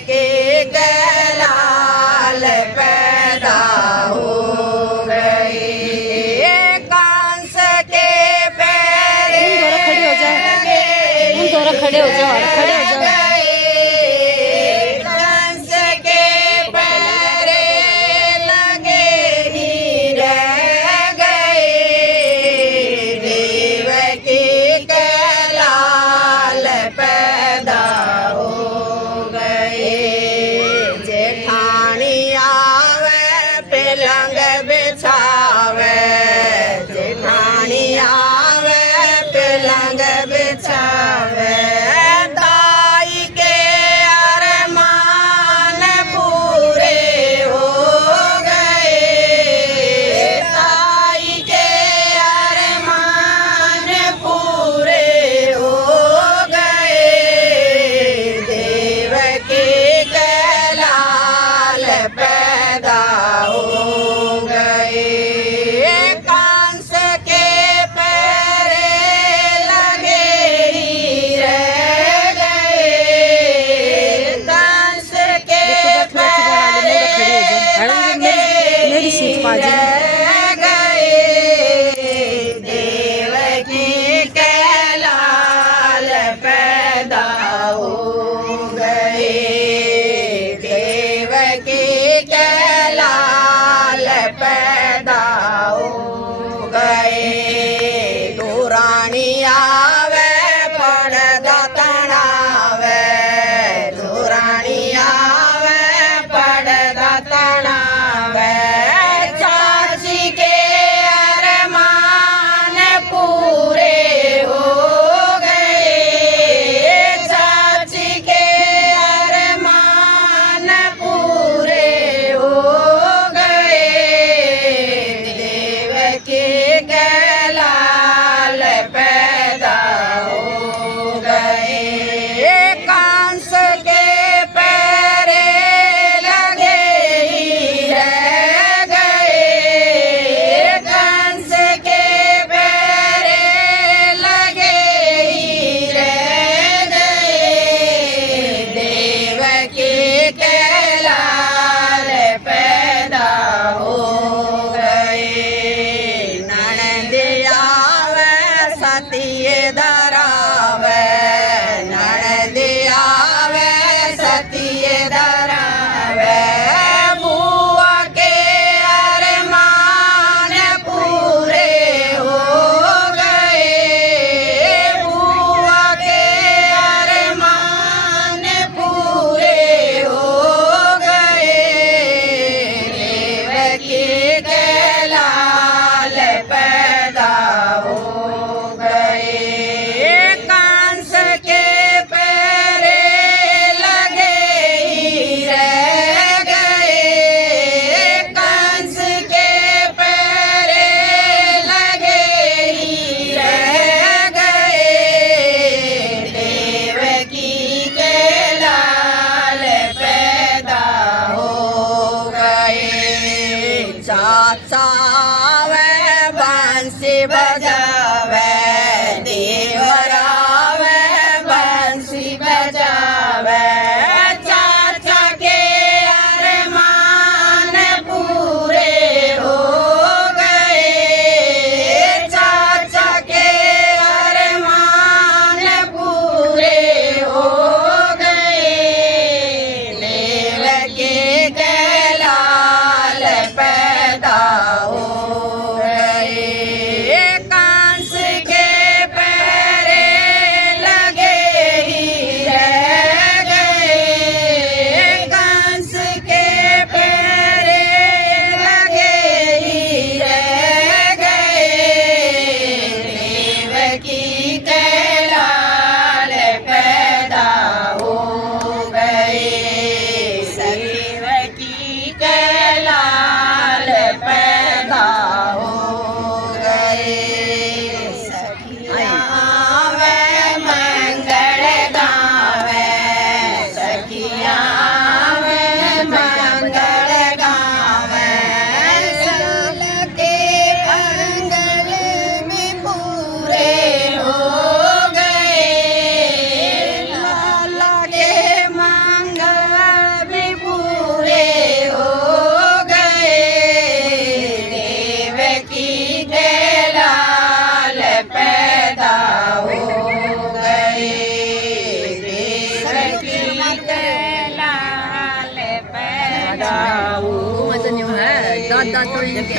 के लाल पैदा हो गए। कंस के पैरे खड़े हो जाओ, खड़े हो जाओ। कंस के पैरे लगे ही रह गए। देवकी के लाल पैदा हो गए। जेठानी आवे पलंग बिछावे, जेठानी आवे पलंग बिछावे। ताई के अरमान पूरे हो गए। ताई के अरमान पूरे हो गए। देवकी के लाल पैदा हो गए। कंस के पैरे लगे ही रह गए। कंस के पैरे मेरी सीट पा जाए। रह गए। देवकी के लाल पैदा हो गए। देवकी के लाल पैदा हो गए। दुरानी आवे पड़दा तणावे, दुरानी आवे पड़दा तणावे। चाची के अरमान पूरे हो गए। चाची के अरमान पूरे हो गए। देवकी के लाल पैदा हो गए। कंस के पैरे लगे ही रह गए। कंस के पैरे लगे ही रह गए। देवकी के लाल पैदा हो गए। ननद आवे सतिय धरावे, ननद आवे सतिय धरावे। बुआ के अरमान पूरे हो गए। बुआ के अरमान पूरे हो गए। देवकी के लाल पैदा हो गए। कंस के पैरे लगे ही रह गए। कंस के पैरे लगे ही रह गए। देवकी के लाल पैदा हो गए। चाचा आवे बांसी बजावे, देवर आवे बांसी बजावे। चाचा के अरमान पूरे हो गए। चाचा के अरमान पूरे हो गए। देवकी के लाल पैदा हो गए। कंस के पैरे लगे ही रह गए। कंस के पैरे लगे ही रह गए। देवकी के लाल पैदा हो गए। सखी माता तो इनके